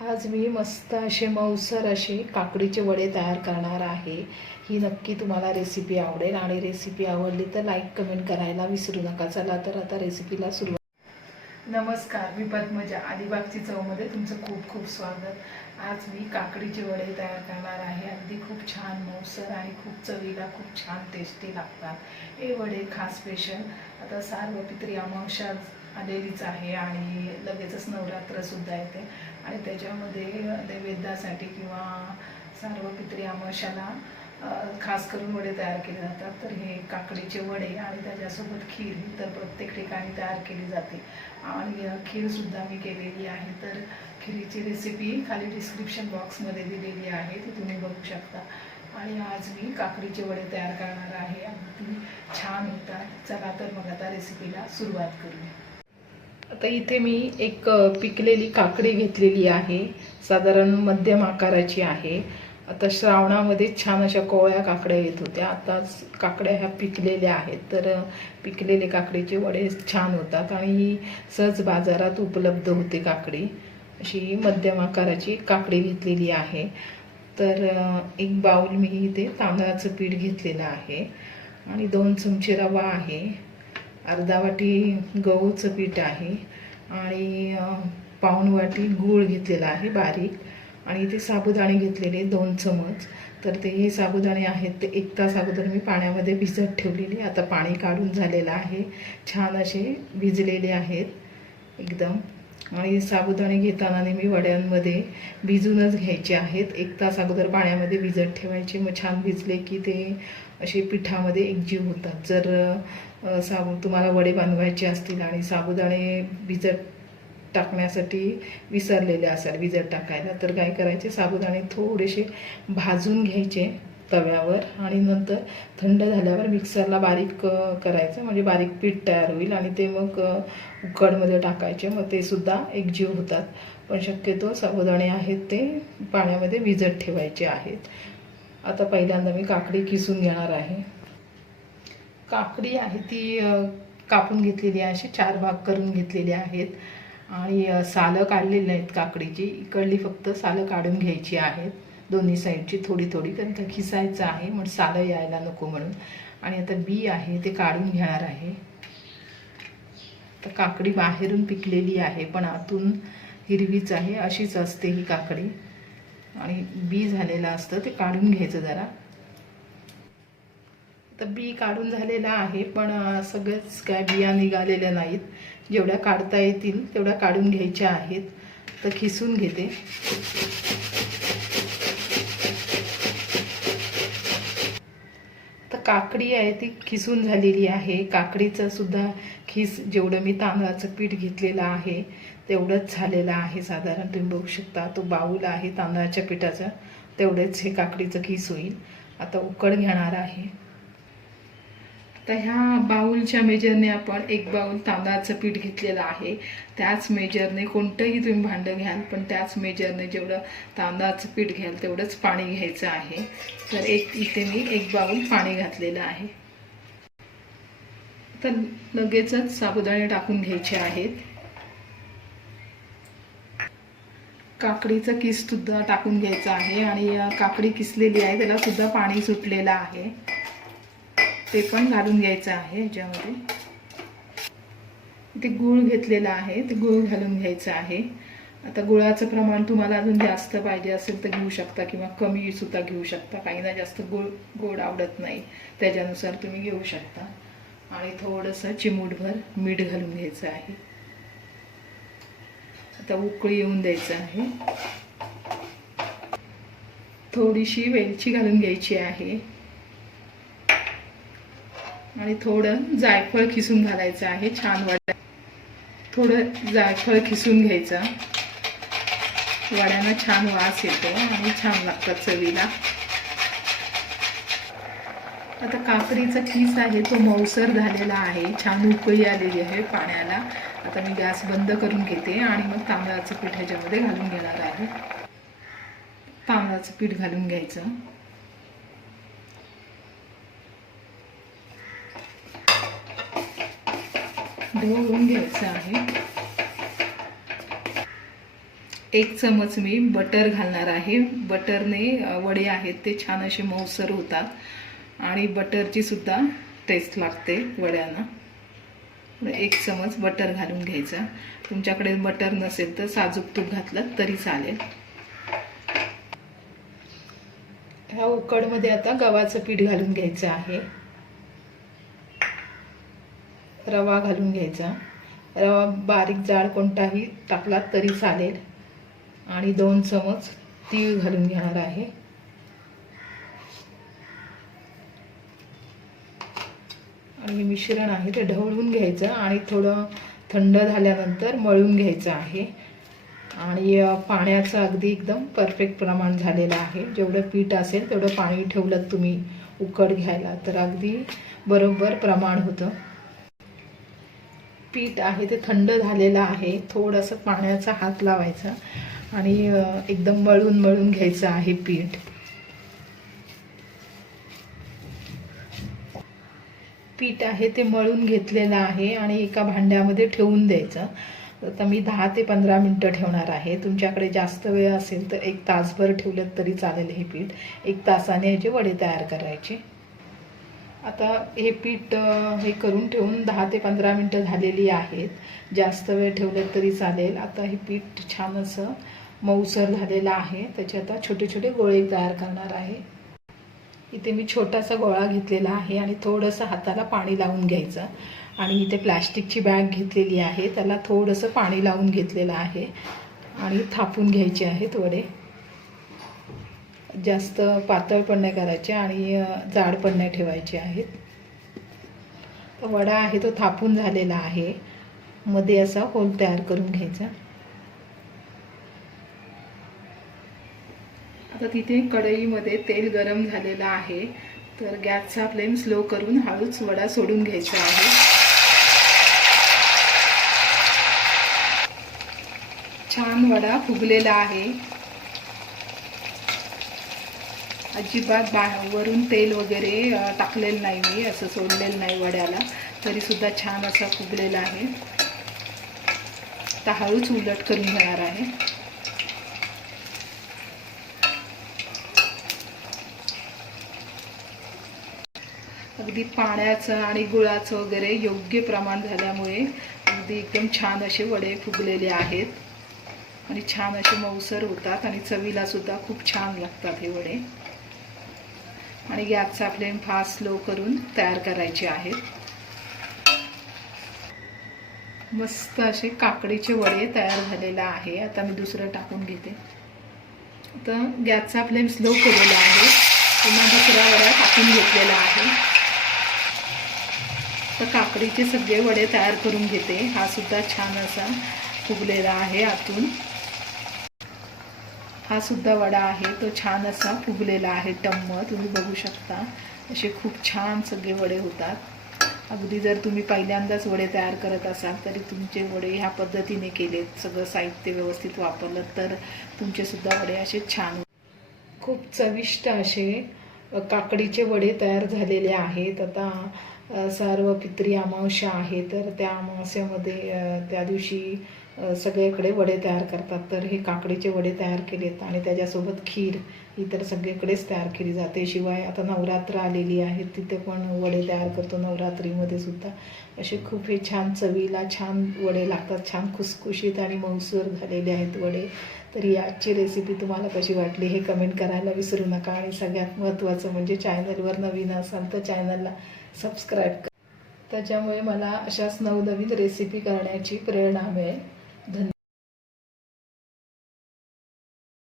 आज मी मस्त असे मऊसर असे काकडीचे वडे तयार करणार आहे. ही नक्की तुम्हाला रेसिपी आवडेल आणि रेसिपी आवडली तर लाईक कमेंट करायला विसरू नका. चला तर आता रेसिपीला सुरुवात. नमस्कार मी पद्मजा. अलिबागची चवमध्ये तुमचं खूप खूप स्वागत. आज मी काकडीचे वडे तयार करणार आहे. अगदी खूप छान मऊसर आणि खूप चवीला खूप छान टेस्टी लागतात. हे वडे खास स्पेशल आता सार्वपित्री अमावश्या आलेलीच आहे आणि लगेचच नवरात्रसुद्धा येते. आणि त्याच्यामध्ये नैवेद्यासाठी किंवा सर्व पित्री अ, खास करून वडे तयार केले जातात. तर हे काकडीचे वडे आणि त्याच्यासोबत खीर तर प्रत्येक ठिकाणी तयार केली जाते. आणि खीरसुद्धा मी केलेली आहे. तर खिरीची रेसिपी खाली डिस्क्रिप्शन बॉक्समध्ये दिलेली आहे. ती तुम्ही बघू शकता. आणि आज मी काकडीचे वडे तयार करणार आहे. अगदी छान होतात. चला तर मग आता रेसिपीला सुरुवात करूया. आता इथे मी एक पिकलेली काकडी घेतलेली आहे. साधारण मध्यम आकाराची आहे. आता श्रावणामध्ये छान अशा कोवळ्या काकड्या येत होत्या. आता काकड्या ह्या पिकलेल्या आहेत. तर पिकलेले काकडीचे वडे छान होतात आणि ही सहज बाजारात उपलब्ध होते काकडी. अशी मध्यम आकाराची काकडी घेतलेली आहे. तर एक बाऊल मी इथे तांदळाचं पीठ घेतलेलं आहे. आणि दोन चमचे रवा आहे. अर्धा वाटी गहूचं पीठ आहे आणि अ, पाऊण वाटी गूळ घेतलेला आहे बारीक. आणि इथे साबुदाणे घेतलेले दोन चमच. तर ते हे साबुदाणे आहेत ते एक तास अगोदर मी पाण्यामध्ये भिजत ठेवलेले. आता पाणी काढून झालेलं आहे. छान असे भिजलेले आहेत एकदम. आणि साबुदाणे घेताना नेहमी वड्यांमध्ये भिजूनच घ्यायचे आहेत. एक तास अगोदर पाण्यामध्ये भिजत ठेवायचे. मग छान भिजले की ते असे पिठामध्ये एकजीव होतात. जर साबू तुम्हाला वडे बनवायचे असतील आणि साबुदाणे भिजत टाकण्यासाठी विसरलेले असाल भिजत टाकायला तर काय करायचे? साबुदाणे थोडेसे भाजून घ्यायचे तव्यावर आणि नंतर थंड झाल्यावर मिक्सरला बारीक करायचं. म्हणजे बारीक पीठ तयार होईल आणि ते मग उकडमध्ये टाकायचे. मग ते सुद्धा एकजीव होतात. पण शक्यतो साबुदाणे आहेत ते पाण्यामध्ये भिजत ठेवायचे आहेत. आता पहिल्यांदा मी काकडी किसून घेणार आहे. काकडी आहे ती कापून घेतलेली आहे अशी चार भाग करून घेतलेली आहेत. आणि सालं काढलेली आहेत काकडीची. इकडली फक्त सालं काढून घ्यायची आहेत. दोन्ही साईडची थोडी थोडी कारण का खिसायचं आहे मग सालं यायला नको म्हणून. आणि आता बी आहे ते काढून घेणार आहे. तर काकडी बाहेरून पिकलेली आहे पण आतून हिरवीच आहे अशीच असते ही काकडी. आणि बी झालेलं असतं ते काढून घ्यायचं जरा. तर बी काढून झालेलं आहे पण सगळंच काय बिया निघालेल्या नाहीत. जेवढ्या काढता येतील तेवढ्या काढून घ्यायच्या आहेत. तर खिसून घेते. तर काकडी आहे ती खिसून झालेली आहे. काकडीचं सुद्धा खीस जेवढं मी तांदळाचं पीठ घेतलेलं आहे तेवढंच झालेलं आहे साधारण. तुम्ही बघू शकता तो बाऊल आहे तांदळाच्या पिठाचा तेवढेच हे काकडीचं खीस होईल. आता उकड घेणार आहे. तर ह्या बाऊलच्या मेजरने आपण एक बाऊल तांदळाचं पीठ घेतलेलं आहे. त्याच मेजरने कोणतंही तुम्ही भांडं घ्याल पण त्याच मेजरने जेवढं तांदळाचं पीठ घ्याल तेवढंच पाणी घ्यायचं आहे. तर एक इथे मी एक बाऊल पाणी घातलेलं आहे. तर लगेचच साबुदाणे टाकून घ्यायचे आहेत. काकडीचं किस सुद्धा टाकून घ्यायचं आहे आणि काकडी किसलेली आहे त्याला सुद्धा पाणी सुटलेलं आहे. ते पण घालून घ्यायचं आहे ह्याच्यामध्ये ते गूळ घेतलेलं आहे ते गूळ घालून घ्यायचं आहे. आता गुळाचं प्रमाण तुम्हाला अजून जास्त पाहिजे असेल तर घेऊ शकता किंवा कमी सुद्धा घेऊ शकता. काहींना जास्त गुळ गोड आवडत नाही. त्याच्यानुसार तुम्ही घेऊ शकता. आणि थोडंसं चिमूटभर मीठ घालून घ्यायचं आहे. आता उकळी येऊन द्यायचं आहे. थोडीशी वेलची घालून घ्यायची आहे. आणि थोडं जायफळ खिसून घालायचं आहे छान वाट थोडं जायफळ खिसून घ्यायचं. वड्यांना छान वास येतो आणि छान लागतात चवीला. आता काकडीचा किस आहे तो मऊसर झालेला आहे. छान उकळी आलेली आहे पाण्याला. आता मी गॅस बंद करून घेते आणि मग तांदळाचं पीठ ह्याच्यामध्ये घालून घेणार आहे. तांदळाचं पीठ घालून घ्यायचं. ढवळून घ्यायचं आहे. एक चमच मी बटर घालणार आहे. बटरने वडे आहेत ते छान असे मऊसर होतात. आणि बटरची सुद्धा टेस्ट लागते वड्यांना. एक चमच बटर घालून घ्यायचा. तुमच्याकडे बटर नसेल तर साजूक तूप घातलं तरी चालेल. ह्या उकडमध्ये आता गव्हाचं पीठ घालून घ्यायचं आहे. रवा घालून घ्यायचा. रवा बारीक जाड कोणताही टाकला तरी चालेल. आणि दोन चमच तीळ घालून घेणार आहे. हे मिश्रण आहे ते ढवळून घ्यायचं आणि थोडं थंड झाल्यानंतर मळून घ्यायचं आहे. आणि पाण्याचं अगदी एकदम परफेक्ट प्रमाण झालेलं आहे. जेवढं पीठ असेल तेवढं पाणी ठेवलं तुम्ही उकड घ्यायला. तर अगदी बरोबर प्रमाण होतं. पीठ आहे ते थंड झालेलं आहे. थोडंसं पाण्याचा हात लावायचा आणि एकदम मळून मळून घ्यायचं आहे पीठ. पीठ आहे ते मळून घेतलेलं आहे आणि एका भांड्यामध्ये ठेवून द्यायचं. आता मी दहा ते पंधरा मिनटं ठेवणार आहे. तुमच्याकडे जास्त वेळ असेल तर एक तासभर ठेवलं तरी चालेल हे पीठ. एक तासाने ह्याचे वडे तयार करायचे. आता हे पीठ हे करून ठेवून दहा ते पंधरा मिनटं झालेली आहेत. जास्त वेळ ठेवलं तरी चालेल. आता हे पीठ छान असं मऊसर झालेलं आहे. त्याचे आता छोटे छोटे गोळे तयार करणार आहे. इथे मी छोटासा गोळा घेतलेला आहे आणि थोडंसं हाताला पाणी लावून घ्यायचं. आणि इथे प्लॅस्टिकची बॅग घेतलेली आहे. त्याला थोडंसं पाणी लावून घेतलेलं आहे. आणि थापून घ्यायचे आहेत वडे. जास्त पातळ पण नाही करायचे आणि जाड पण नाही ठेवायचे आहेत. वडा आहे तो थापून झालेला आहे. मध्ये असा होल तयार करून घ्यायचा. आता तिथे कढईमध्ये तेल गरम झालेलं आहे. तर गॅसचा फ्लेम स्लो करून हळूच वडा सोडून घ्यायचा आहे. छान वडा फुगलेला आहे. अजिबात बा वरून तेल वगैरे टाकलेलं नाही मी असं सोडलेलं नाही वड्याला. तरीसुद्धा छान असा फुगलेला आहे. आता हळूच उलट करून घेणार आहे. अगदी पाण्याचं आणि गुळाचं वगैरे योग्य प्रमाण झाल्यामुळे अगदी एकदम छान असे वडे फुगलेले आहेत. आणि छान असे मऊसर होतात आणि चवीला सुद्धा खूप छान लागतात हे वडे. आणि गॅसचा फ्लेम फास्ट स्लो करून तयार करायचे आहेत. मस्त असे काकडीचे वडे तयार झालेला आहे. आता मी दुसरं टाकून घेते. आता गॅसचा फ्लेम स्लो केलेला आहे. पुन्हा दुसरा वडा टाकून घेतलेला आहे. तर काकडीचे सगळे वडे तयार करून घेते. हा सुद्धा छान असा फुगलेला आहे आतून. हा सुद्धा वडा आहे. तो छान असा फुगलेला आहे टम्म तुम्ही बघू शकता. असे खूप छान सगळे वडे होतात. अगदी जर तुम्ही पहिल्यांदाच वडे तयार करत असाल तरी तुमचे वडे ह्या पद्धतीने केलेत. सगळं साहित्य व्यवस्थित वापरलं तर तुमचे सुद्धा वडे असे छान खूप चविष्ट असे काकडीचे वडे तयार झालेले आहेत. आता सर्व पित्री अमावस्या आहे तर त्या अमावस्यामध्ये त्या दिवशी सगळीकडे वडे तयार करतात. तर हे काकडीचे वडे तयार केलेत आणि त्याच्यासोबत खीर ही तर सगळीकडेच तयार केली जाते. शिवाय आता नवरात्र आलेली आहे तिथे पण वडे तयार करतो नवरात्रीमध्ये सुद्धा. असे खूप हे छान चवीला छान वडे लागतात छान खुसखुशीत आणि मऊसूर झालेले आहेत वडे. तर ही आजची रेसिपी तुम्हाला कशी वाटली हे कमेंट करायला विसरू नका. आणि सगळ्यात महत्त्वाचं म्हणजे चॅनलवर नवीन असाल तर चॅनलला सबस्क्राईब त्याच्यामुळे मला अशाच नवनवीन रेसिपी करण्याची प्रेरणा मिळेल.